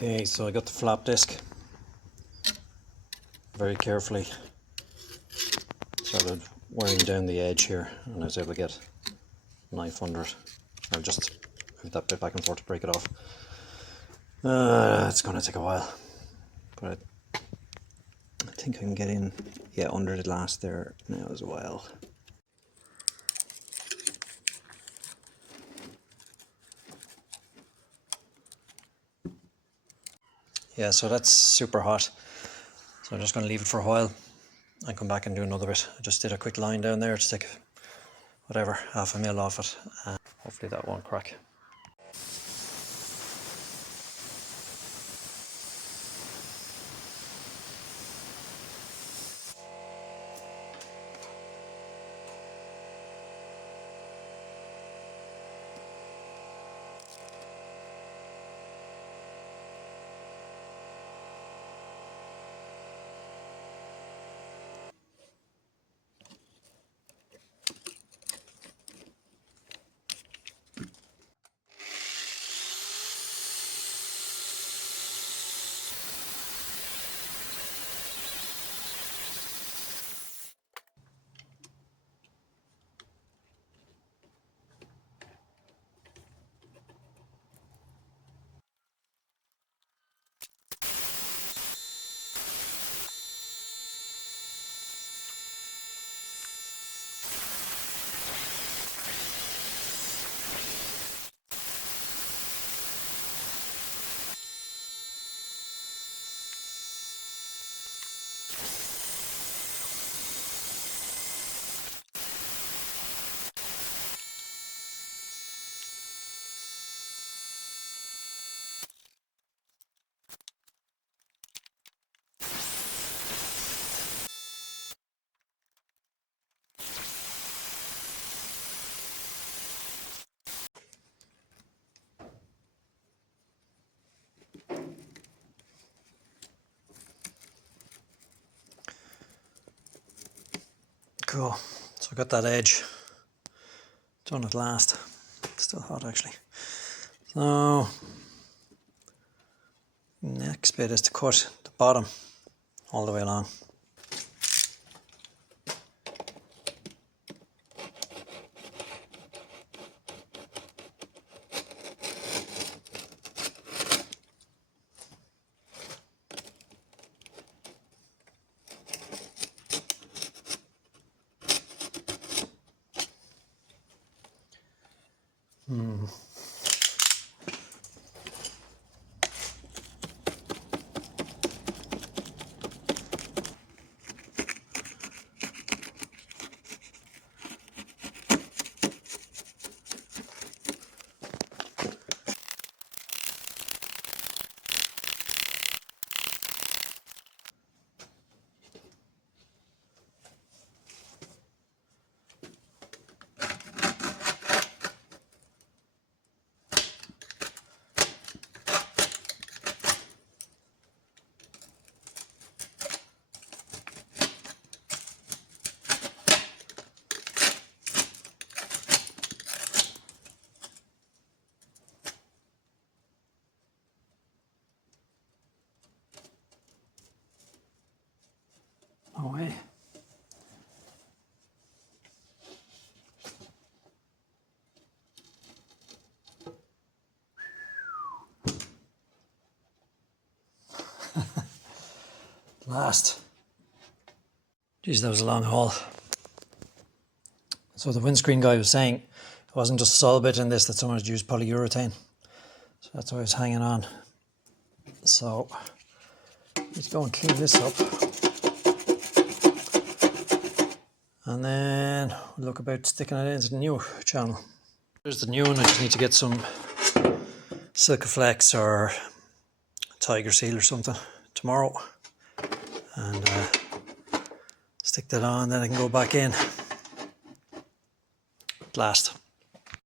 Okay, so I got the flap disc. Very carefully started wearing down the edge here, and I was able to get a knife under it. I'll just move that bit back and forth to break it off. It's going to take a while, but I think I can get in, yeah, under the glass there now as well. Yeah, so that's super hot, so I'm just going to leave it for a while and come back and do another bit. I just did a quick line down there to take whatever, half a mil off it, and hopefully that won't crack. Cool, so I got that edge done at last. It's still hot actually. So next bit is to cut the bottom all the way along. Away. Last. Geez, that was a long haul. So the windscreen guy was saying it wasn't just solbit in this, that someone had used polyurethane. So that's why I was hanging on. So let's go and clean this up. And then we'll look about sticking it into the new channel. There's the new one. I just need to get some Silkaflex or Tiger Seal or something tomorrow, and stick that on, then I can go back in at last.